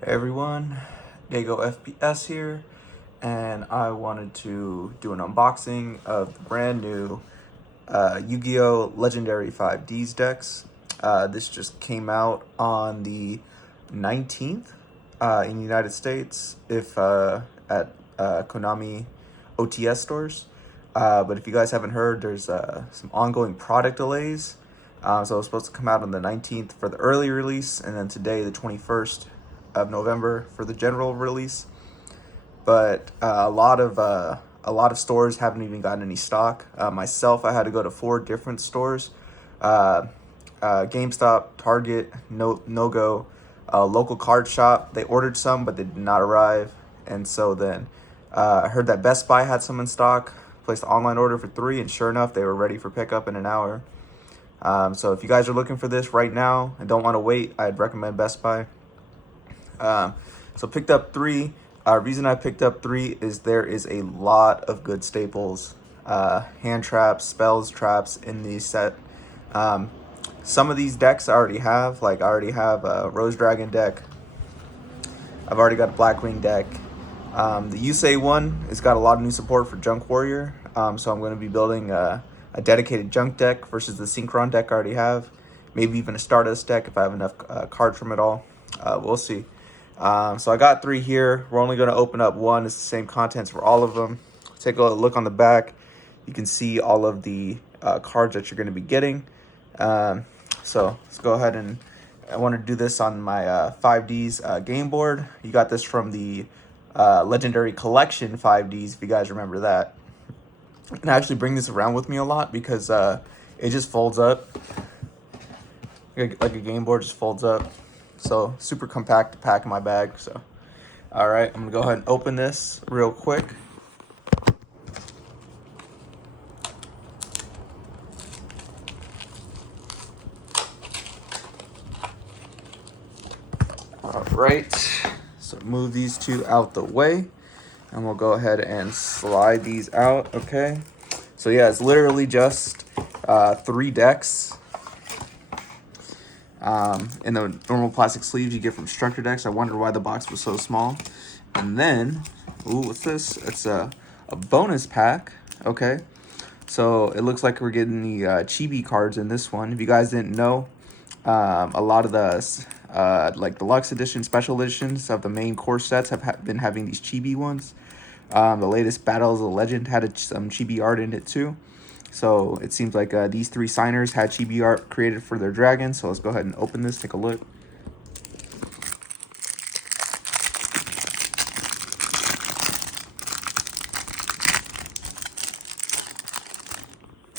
Hey everyone, Dago FPS here, and I wanted to do an unboxing of the brand new Yu-Gi-Oh! Legendary 5D's decks. This just came out on the 19th in the United States, if at Konami OTS stores. But if you guys haven't heard, there's some ongoing product delays. So it was supposed to come out on the 19th for the early release, and then today, the 21st of November, for the general release. But a lot of stores haven't even gotten any stock. Myself, I had to go to 4 different stores: uh, GameStop, Target, No Go, local card shop. They ordered some, but they did not arrive. And so then I heard that Best Buy had some in stock. Placed an online order for 3, and sure enough, they were ready for pickup in an hour. So if you guys are looking for this right now and don't want to wait, I'd recommend Best Buy. So picked up 3. Reason I picked up 3 is there is a lot of good staples, hand traps, spells, traps in the set. Um, some of these decks I already have. Like I already have a Rose Dragon deck. I've already got a Blackwing deck. The Yusei one has got a lot of new support for Junk Warrior. So I'm going to be building a dedicated Junk deck versus the Synchron deck I already have. Maybe even a Stardust deck if I have enough cards from it all. We'll see. So I got 3 here. We're only going to open up 1. It's the same contents for all of them. Take a look on the back. You can see all of the cards that you're going to be getting. So let's go ahead, and I want to do this on my 5D's game board. You got this from the Legendary Collection 5D's, if you guys remember that. And I actually bring this around with me a lot because it just folds up. Like a game board just folds up. So super compact to pack in my bag. So all right, I'm gonna go ahead and open this real quick. All right, so move these 2 out the way, and we'll go ahead and slide these out. Okay, so yeah, it's literally just 3 decks. In the normal plastic sleeves you get from structure decks. I wondered why the box was so small. And then, ooh, what's this? It's a bonus pack. Okay, so it looks like we're getting the chibi cards in this one. If you guys didn't know, a lot of the like deluxe edition, special editions of the main core sets have been having these chibi ones. The latest Battles of the Legend had some chibi art in it too. So it seems like these 3 signers had chibi art created for their dragon. So let's go ahead and open this, take a look.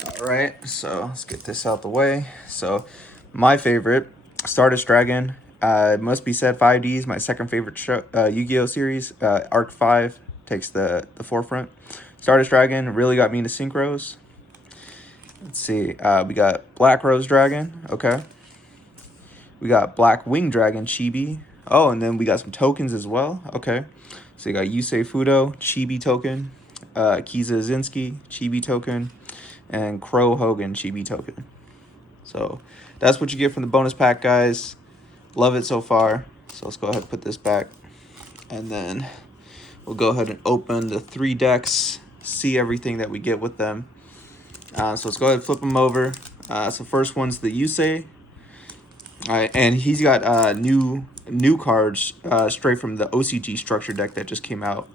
All right, so let's get this out the way. So my favorite, Stardust Dragon. It must be said, 5D's my second favorite show, Yu-Gi-Oh series. Arc 5 takes the forefront. Stardust Dragon really got me into synchros. Let's see, we got Black Rose Dragon. Okay, we got Black Wing Dragon Chibi. Oh, and then we got some tokens as well. Okay, so you got Yusei Fudo Chibi token, Kiza Zinski Chibi token, and Crow Hogan Chibi token. So that's what you get from the bonus pack, guys. Love it so far. So let's go ahead and put this back, and then we'll go ahead and open the 3 decks, see everything that we get with them. So let's go ahead and flip them over. So first one's the Yusei. And he's got new cards straight from the OCG structure deck that just came out.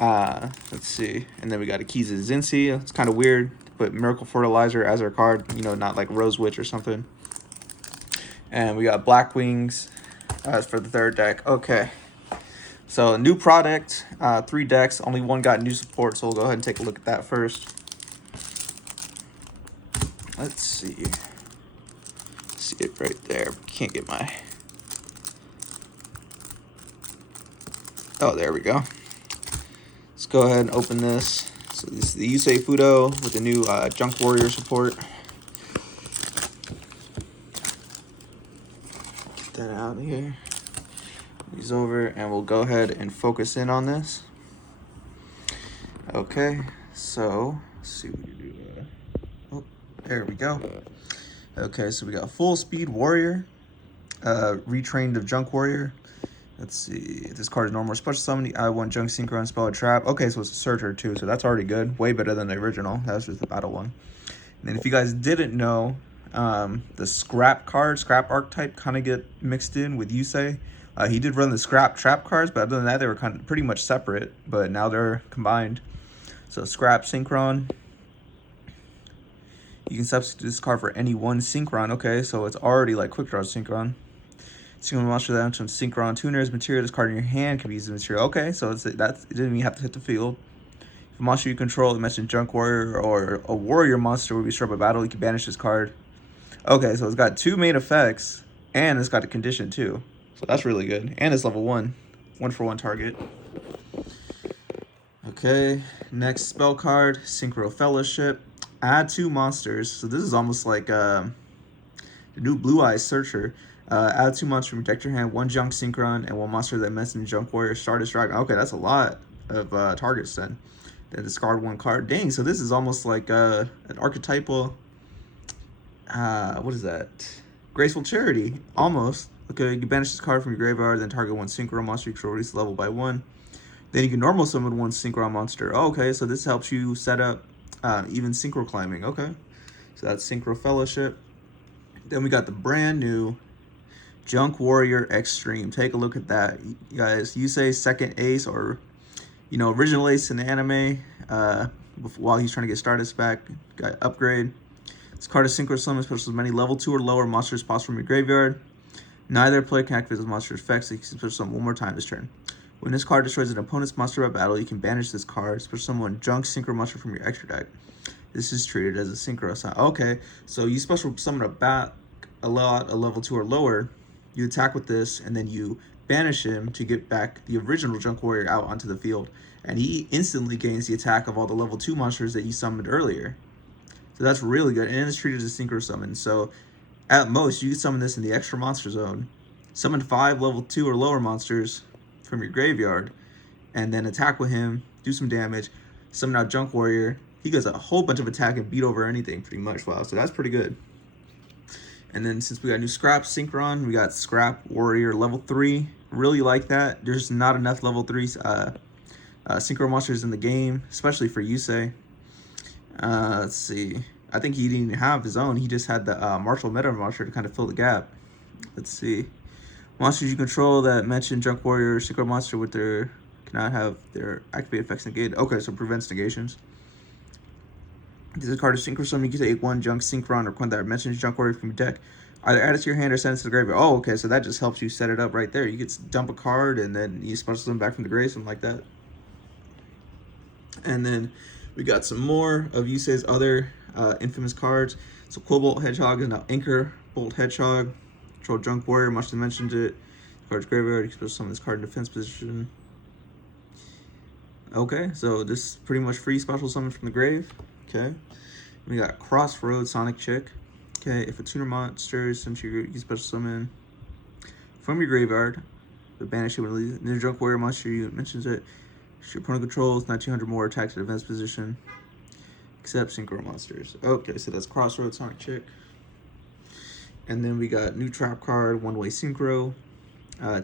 Let's see. And then we got a Kiza Zinsi. It's kind of weird to put Miracle Fertilizer as our card, you know, not like Rose Witch or something. And we got Black Wings for the 3rd deck. Okay. So new product, 3 decks. Only 1 got new support, so we'll go ahead and take a look at that first. Let's see. See it right there. Can't get my... Oh, there we go. Let's go ahead and open this. So this is the Yusei Fudo with the new Junk Warrior support. Get that out of here. These over, and we'll go ahead and focus in on this. Okay, so let's see what we do. Oh, there we go. Okay, so we got Full Speed Warrior, retrained of Junk Warrior. Let's see. This card is normal. Special summon. I want Junk Synchron, spell a trap. Okay, so it's a searcher too, so that's already good. Way better than the original. That was just the battle one. And then if you guys didn't know, the scrap archetype kind of get mixed in with Yusei. He did run the scrap trap cards, but other than that, they were kind of pretty much separate. But now they're combined. So scrap Synchron. You can substitute this card for any one Synchron. Okay, so it's already like Quick Draw Synchron. Single monster that enters Synchron Tuner's material. This card in your hand can be used as material. Okay, so it didn't even have to hit the field. If a monster you control, it mentioned Junk Warrior or a Warrior monster will be struck by battle, you can banish this card. Okay, so it's got 2 main effects, and it's got a condition too. So that's really good. And it's level 1. 1-for-1 target. Okay, next spell card, Synchro Fellowship. Add 2 monsters. So this is almost like the new Blue Eyes Searcher. Add 2 monsters from your deck to your hand, 1 Junk Synchron, and 1 monster that mentioned Junk Warrior, Stardust Dragon. Okay, that's a lot of targets then. Then discard 1 card. Dang, so this is almost like an archetypal, what is that? Graceful Charity, almost. Okay, you can banish this card from your graveyard, then target 1 Synchro monster you control, release level by 1. Then you can normal summon 1 Synchro monster. Oh, okay, so this helps you set up even Synchro climbing. Okay, so that's Synchro Fellowship. Then we got the brand new Junk Warrior Extreme. Take a look at that, you guys. Yusei's second ace, or original ace in the anime. While he's trying to get Stardust back, got upgrade. This card is Synchro Summon, special as many level 2 or lower monsters possible from your graveyard. Neither player can activate this monster's effects, so you can special summon 1 more time this turn. When this card destroys an opponent's monster by battle, you can banish this card. Special summon 1 Junk Synchro monster from your extra deck. This is treated as a Synchro summon. Okay, so you special summon a level 2 or lower. You attack with this, and then you banish him to get back the original Junk Warrior out onto the field. And he instantly gains the attack of all the level 2 monsters that you summoned earlier. So that's really good. And it's treated as a Synchro summon. So at most, you can summon this in the extra monster zone. Summon 5 level 2 or lower monsters from your graveyard, and then attack with him, do some damage, summon out Junk Warrior. He gets a whole bunch of attack and beat over anything pretty much. Wow, so that's pretty good. And then since we got new Scrap Synchron, we got Scrap Warrior level 3. Really like that. There's not enough level 3 Synchro monsters in the game, especially for Yusei. Let's see. I think he didn't even have his own. He just had the Martial Meta monster to kind of fill the gap. Let's see. Monsters you control that mention Junk Warrior Synchro monster with their cannot have their activated effects negated. Okay, so prevents negations. This card is Synchro Summon. You can take 1 Junk Synchron or one that mentions Junk Warrior from your deck. Either add it to your hand or send it to the graveyard. Oh, okay, so that just helps you set it up right there. You can dump a card and then you special summon back from the grave, something like that. And then we got some more of Yusei's other infamous cards. So Cobalt Hedgehog is now Anchor Bolt Hedgehog. Control Junk Warrior, much as mentioned it. Card's graveyard, you can special summon this card in defense position. Okay, so this is pretty much free special summon from the grave. Okay, we got Crossroads Sonic Chick. Okay, if a tuner monster is sent to your, you can special summon from your graveyard, but banish it when it leaves. Junk Warrior monster you mentions it. Your opponent controls 1900 more attacks at defense position, except Synchro monsters. Okay, so that's Crossroads Sonic Chick. And then we got new trap card, One Way Synchro.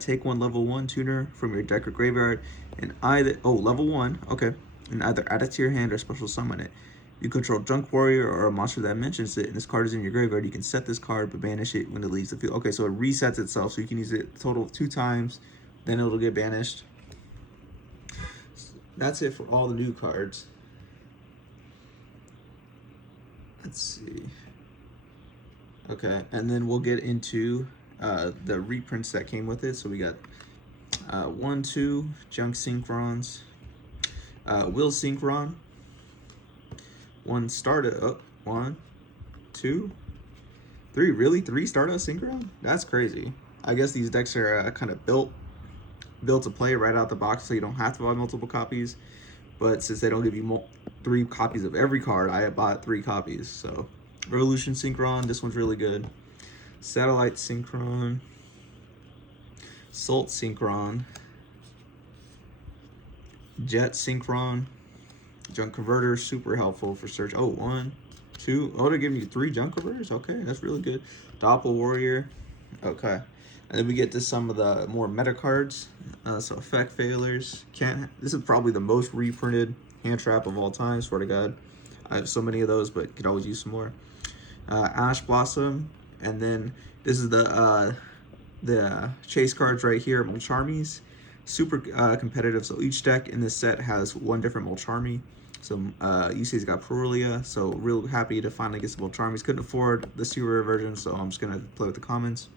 Take 1 level 1 tuner from your deck or graveyard, and level 1. Okay, and either add it to your hand or special summon it. You control Junk Warrior or a monster that mentions it, and this card is in your graveyard. You can set this card, but banish it when it leaves the field. Okay, so it resets itself, so you can use it a total of 2 times, then it'll get banished. That's it for all the new cards. Let's see. Okay, and then we'll get into the reprints that came with it. So we got 1, 2 Junk Synchrons, Will Synchron, 1 Stardust, 1, 2, 3. Really, 3 Stardust Synchron? That's crazy. I guess these decks are kind of built to play right out the box, so you don't have to buy multiple copies. But since they don't give you 3 copies of every card, I bought 3 copies. So Revolution Synchron, this one's really good. Satellite Synchron, Salt Synchron, Jet Synchron, Junk Converter, super helpful for search. Oh, 1, 2. Oh, they're giving you 3 Junk Converters? Okay, that's really good. Doppel Warrior. Okay. And then we get to some of the more meta cards. So effect failures. This is probably the most reprinted hand trap of all time, swear to God. I have so many of those, but could always use some more. Ash Blossom, and then this is the chase cards right here, Molcharmies. Super competitive, so each deck in this set has one different Molcharmy. So UC's got Perulia, so real happy to finally get some Molcharmies. Couldn't afford the super version, so I'm just gonna play with the commons.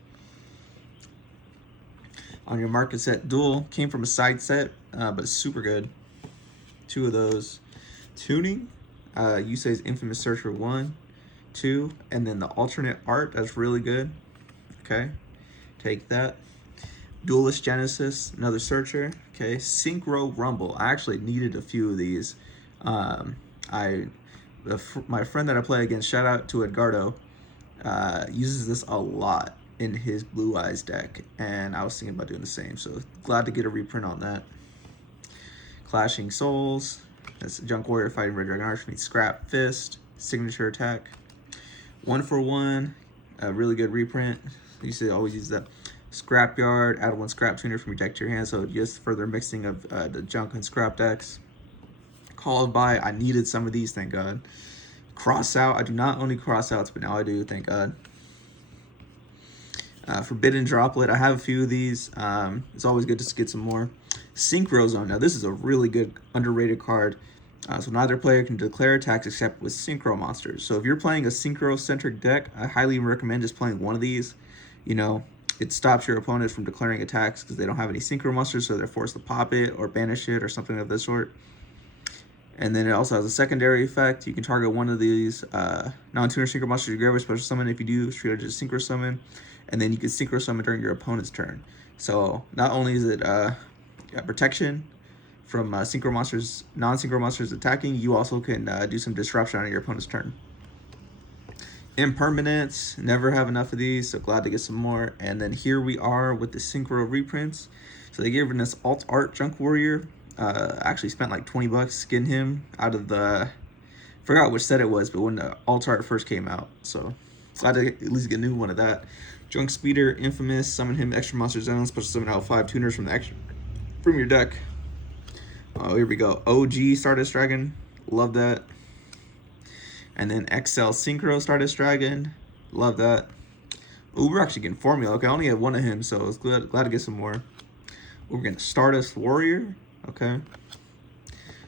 On your market set, Duel came from a side set, but it's super good. 2 of those. Tuning, Yusei's Infamous Searcher 1, 2, and then the alternate art, that's really good. Okay, take that. Duelist Genesis, another searcher. Okay, Synchro Rumble. I actually needed a few of these. My friend that I play against, shout out to Edgardo, uses this a lot in his Blue Eyes deck, and I was thinking about doing the same, so glad to get a reprint on that. Clashing Souls, that's Junk Warrior fighting Red Dragon Arch meets Scrap Fist, signature attack. 1-for-1, a really good reprint. I used to always use that. Scrapyard, add 1 scrap tuner from your deck to your hand, so just further mixing of the junk and scrap decks. Called by, I needed some of these, thank God. Cross out, I do not own any cross outs, but now I do, thank God. Forbidden Droplet, I have a few of these. It's always good to get some more. Synchro Zone, now this is a really good underrated card. So neither player can declare attacks except with synchro monsters. So if you're playing a synchro-centric deck, I highly recommend just playing one of these. You know, it stops your opponent from declaring attacks because they don't have any synchro monsters, so they're forced to pop it or banish it or something of this sort. And then it also has a secondary effect. You can target one of these non-tuner synchro monsters you grab a special summon. If you do, straight just synchro summon. And then you can synchro summon during your opponent's turn. So not only is it protection from synchro monsters, non-synchro monsters attacking, you also can do some disruption on your opponent's turn. Impermanence, never have enough of these, so glad to get some more. And then here we are with the synchro reprints. So they gave us alt art Junk Warrior. Actually spent like 20 bucks getting him out of the, forgot which set it was, but when the alt art first came out. So glad to at least get a new one of that. Junk Speeder, Infamous, summon him extra monster zones, special summon out 5 tuners from your deck. Oh, here we go. OG Stardust Dragon, love that. And then XL Synchro Stardust Dragon, love that. Ooh, we're actually getting formula. Okay, I only have 1 of him, so I was glad to get some more. We're getting Stardust Warrior, okay.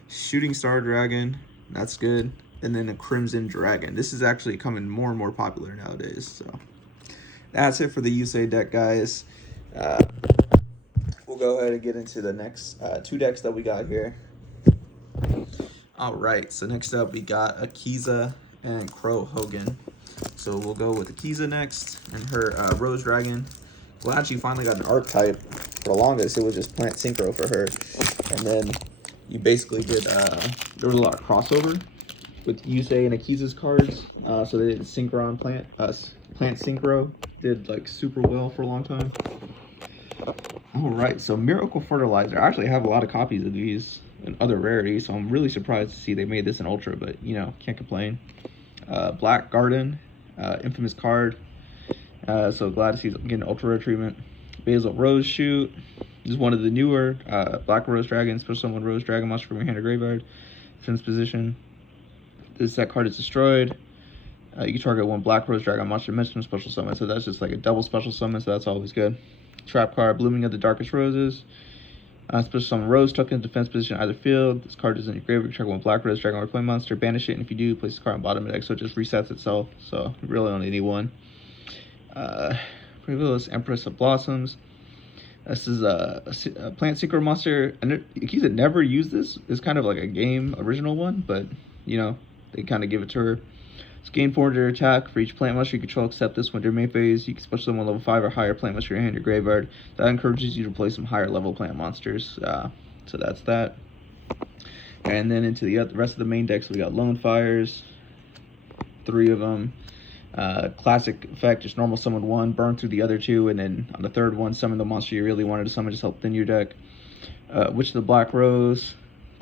Shooting Star Dragon, that's good. And then a Crimson Dragon. This is actually coming more and more popular nowadays, so. That's it for the Yusei deck, guys. We'll go ahead and get into the next 2 decks that we got here. All right, so next up we got Akiza and Crow Hogan. So we'll go with Akiza next and her Rose Dragon. Glad she finally got an archetype. For the longest, it was just Plant Synchro for her. And then you basically did, there was a lot of crossover with Yusei and Akiza's cards. So they did Synchron Plant Synchro. Did like super well for a long time. All right, so Miracle Fertilizer. I actually have a lot of copies of these and other rarities, so I'm really surprised to see they made this in Ultra, but you know, can't complain. Black Garden, infamous card. So glad to see it getting Ultra Rare treatment. Basil Rose Shoot. This is one of the newer Black Rose Dragon, special summon Rose Dragon monster from your hand or graveyard. Defense position. That card is destroyed. You can target 1 Black Rose Dragon monster mentioned special summon, so that's just like a double special summon, so that's always good. Trap card, Blooming of the Darkest Roses. Special summon Rose token, defense position either field. This card is in your graveyard. Target 1 Black Rose Dragon or play monster. Banish it, and if you do, place the card on bottom of the deck, so it just resets itself. So you really only need 1. Privilege Empress of Blossoms. This is a Plant Synchro monster. And Akiza never used this. It's kind of like a game original one, but you know they kind of give it to her. It's gain 400 attack for each plant monster you control except this one during main phase. You can special summon level 5 or higher plant monster in your hand or graveyard. That encourages you to play some higher level plant monsters. So that's that. And then into the rest of the main deck, so we got Lone Fires, 3 of them. Classic effect, just normal summon 1, burn through the other 2, and then on the 3rd one, summon the monster you really wanted to summon, just help thin your deck. Witch of the Black Rose,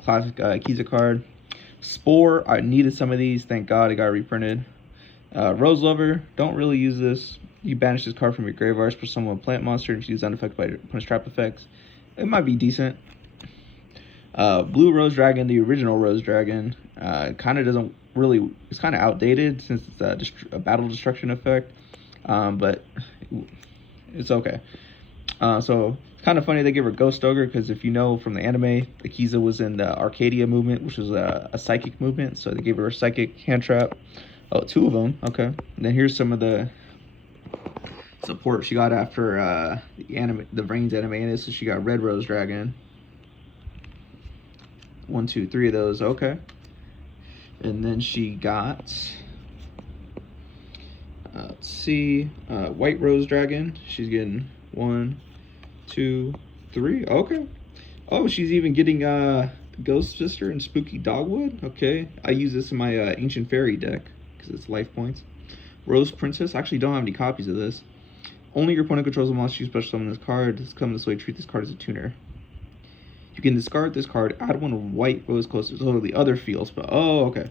classic Akiza card. Spore, I needed some of these, thank God it got reprinted. Rose Lover, don't really use this. You banish this card from your graveyard for someone plant monster if you use unaffected by punish trap effects. It might be decent. Blue Rose Dragon, the original Rose Dragon, kind of doesn't really, it's kind of outdated since it's a battle destruction effect, but it's okay. So it's kind of funny they give her Ghost Ogre, because if you know from the anime, Akiza was in the Arcadia movement, which was a psychic movement, so they gave her a psychic hand trap. Oh, 2 of them, okay. And then here's some of the support she got after the Brains anime. So she got Red Rose Dragon. 1, 2, 3 of those, okay. And then she got, let's see, White Rose Dragon. She's getting 1, 2, 3, okay. Oh, she's even getting Ghost Sister and Spooky Dogwood, okay. I use this in my Ancient Fairy deck, because it's life points. Rose Princess, I actually don't have any copies of this. Only your opponent controls a monster you special summon this card. This come this way, treat this card as a tuner. You can discard this card, add 1 white rose closer to the other field spell. Oh, okay.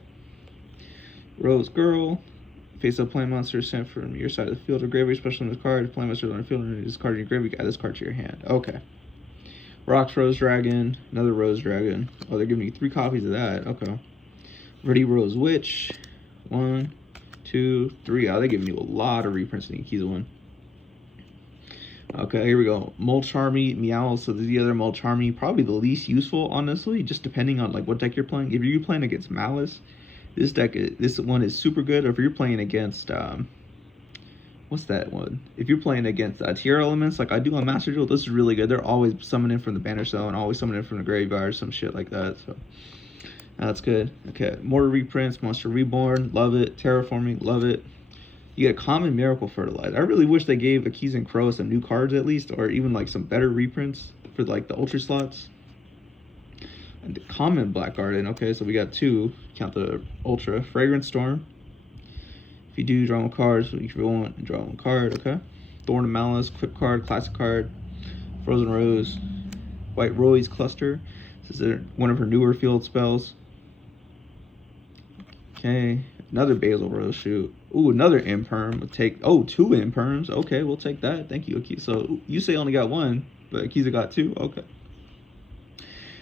Rose Girl. Face up plant monster sent from your side of the field or graveyard special on this card. If plant monster is on the field and discard your graveyard, add this card to your hand. Okay. Rocks Rose Dragon. Another Rose Dragon. Oh, they're giving me 3 copies of that. Okay. Verde Rose Witch. 1, 2, 3. Oh, they're giving you a lot of reprints in the Akiza one. Okay, here we go. Molcharmy, Meow. So this is the other Molcharmy, probably the least useful, honestly, just depending on like what deck you're playing. If you're playing against Malice, this one is super good. Or if you're playing against what's that one? If you're playing against Tier Elements, like I do on Master Duel, this is really good. They're always summoning from the Banner Zone, always summoning from the graveyard, some shit like that. So that's good. Okay, more reprints. Monster Reborn, love it. Terraforming, love it. You get a common Miracle Fertilizer. I really wish they gave Akiza and Crow some new cards at least, or even like some better reprints for like the Ultra slots. And the common Black Garden. Okay, so we got 2. Count the Ultra. Fragrant Storm. If you do, draw 1 card. So if you want, draw 1 card. Okay. Thorn of Malice. Quick card. Classic card. Frozen Rose. White Rose Cluster. This is one of her newer field spells. Okay. Another Basil Rose Shoot. Ooh, another Imperm. We'll take, oh, 2 Imperms. Okay, we'll take that. Thank you, Akiza. So you say only got 1, but Akiza got 2. Okay.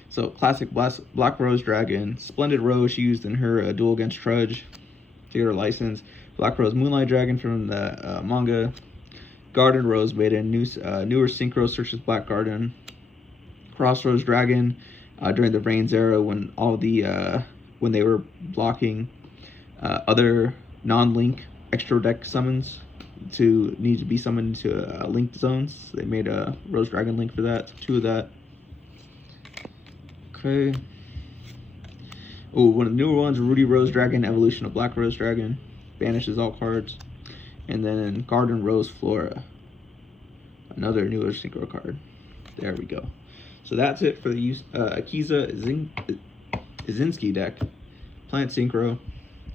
So classic Black Rose Dragon. Splendid Rose she used in her duel against Trudge to get her license. Black Rose Moonlight Dragon from the manga. Garden Rose Maiden. Newer Synchro searches Black Garden. Crossroads Dragon during the Reigns era when all the when they were blocking other non-link extra deck summons to need to be summoned to linked zones. They made a Rose Dragon link for that. 2 of that. Okay. Oh, one of the newer ones, Rudy Rose Dragon, Evolution of Black Rose Dragon. Banishes all cards. And then Garden Rose Flora. Another newer synchro card. There we go. So that's it for the Akiza Izinski deck. Plant Synchro.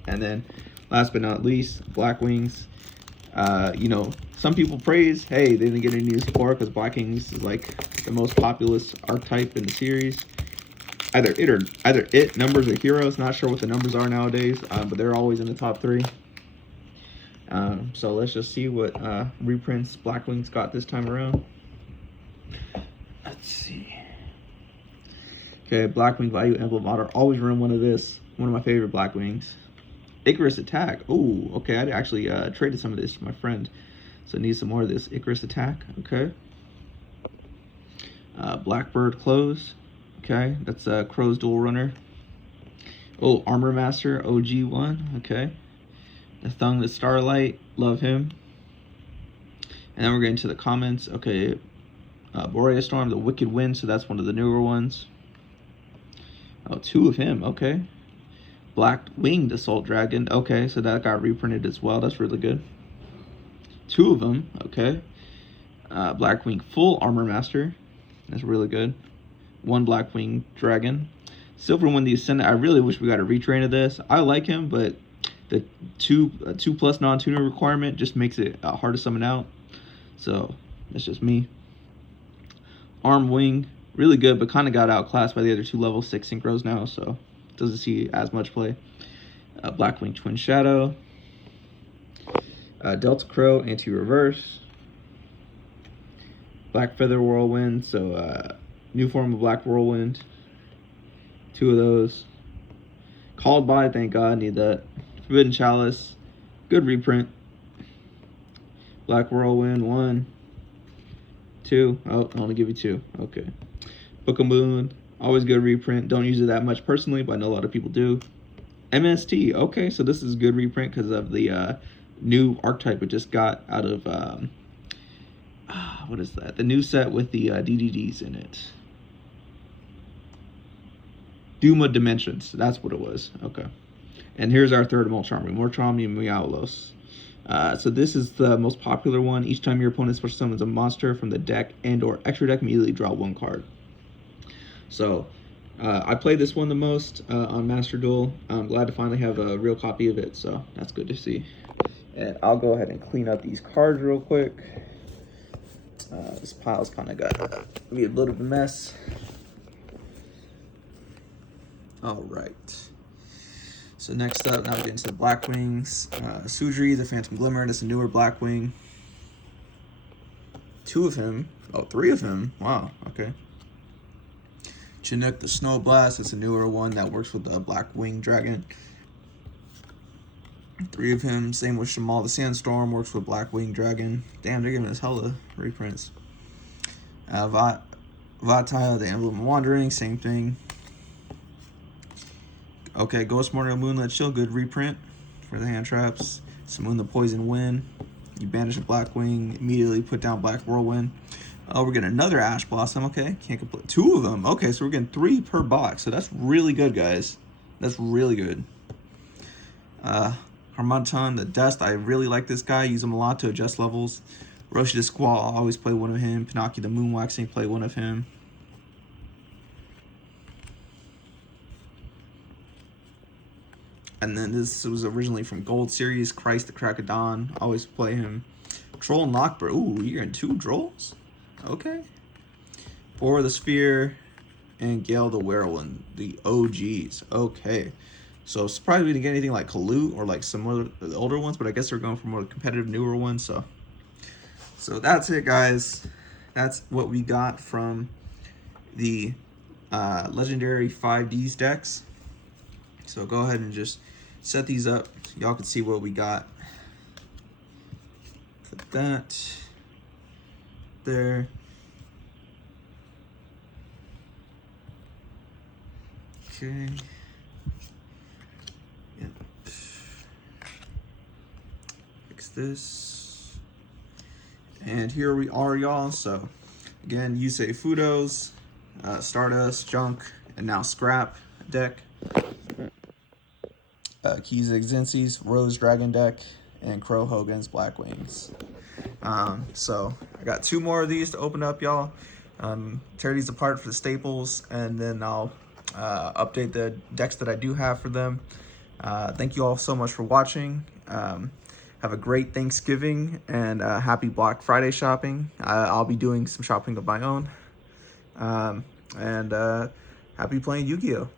And then, last but not least, Black Wings. You know, some people praise, hey, they didn't get any new support because Black Wings is like the most populous archetype in the series. Either it, Numbers, or Heroes. Not sure what the numbers are nowadays, but they're always in the top 3. So let's just see what reprints Black Wings got this time around. Let's see. Okay, Blackwing Value Emblem Otter. Always run one of this. One of my favorite Blackwings. Icarus Attack. Oh, okay. I actually traded some of this to my friend. So I need some more of this. Icarus Attack. Okay. Blackbird Close. Okay. That's Crow's Dual Runner. Oh, Armor Master. OG1. Okay. The Thung the Starlight. Love him. And then we're getting to the comments. Okay. Boreas Storm. The Wicked Wind. So that's one of the newer ones. Oh, 2 of him. Okay. Black Winged Assault Dragon. Okay, so that got reprinted as well. That's really good. 2 of them. Okay. Blackwing Full Armor Master. That's really good. 1 Blackwing Dragon. Silverwind the Ascendant. I really wish we got a retrain of this. I like him, but the 2+ non-tuner requirement just makes it hard to summon out. So that's just me. Arm Wing. Really good, but kind of got outclassed by the other 2 level 6 synchros now, so doesn't see as much play. Blackwing Twin Shadow. Delta Crow, anti-reverse. Black Feather Whirlwind, so new form of Black Whirlwind. 2 of those. Called by, thank God, need that. Forbidden Chalice, good reprint. Black Whirlwind, 1, 2. Oh, I only give you 2. Okay. Book of Moon, always good reprint. Don't use it that much personally, but I know a lot of people do. MST, okay, so this is good reprint because of the new archetype it just got out of what is that? The new set with the DDDs in it. Duma Dimensions, that's what it was. Okay. And here's our third Molcharmi, and Meowlos. So this is the most popular one. Each time your opponent special summons a monster from the deck and or extra deck, immediately draw 1 card. So I played this one the most on Master Duel. I'm glad to finally have a real copy of it, so that's good to see. And I'll go ahead and clean up these cards real quick. This pile's kind of got me a bit of a mess. All right. So next up, now we get into the Black Wings. Sudri, the Phantom Glimmer. This is a newer Black Wing. 2 of him. Oh, 3 of him. Wow. Okay. Chinook, the Snow Blast. It's a newer one that works with the Black Wing Dragon. 3 of him. Same with Shamal, the Sandstorm. Works with Black Wing Dragon. Damn, they're giving us hella reprints. Vataya, the Emblem of Wandering. Same thing. Okay, Ghost Mortar, Moonlit Chill, good reprint for the hand traps. Simoon, the Poison Wind. You banish a Black Wing, immediately put down Black Whirlwind. Oh, we're getting another Ash Blossom. Okay, can't complete 2 of them. Okay, so we're getting 3 per box. So that's really good, guys. That's really good. Harmonton, the Dust. I really like this guy. Use him a lot to adjust levels. Roshi the Squall, I always play 1 of him. Pinocchio the Moonwaxing, play 1 of him. And then this was originally from Gold Series. Christ the Crack of Dawn. Always play him. Troll Knockbird. Ooh, you're in 2 Drolls? Okay. Boar the Sphere. And Gale the Whirlwind. The OGs. Okay. So surprised we didn't get anything like Kalut or like some of the older ones. But I guess they're going for more competitive, newer ones. So that's it, guys. That's what we got from the legendary 5D's decks. So go ahead and just set these up. Y'all can see what we got. Put that there. Okay. Yep. Fix this. And here we are, y'all. So again, Yusei Fudo's, Stardust, Junk, and now Scrap deck. Kizek Zincy's Rose Dragon deck, and Crow Hogan's Black Wings. So I got 2 more of these to open up, y'all. Tear these apart for the staples, and then I'll update the decks that I do have for them. Thank you all so much for watching. Have a great Thanksgiving and happy Black Friday shopping. I'll be doing some shopping of my own. And happy playing Yu-Gi-Oh!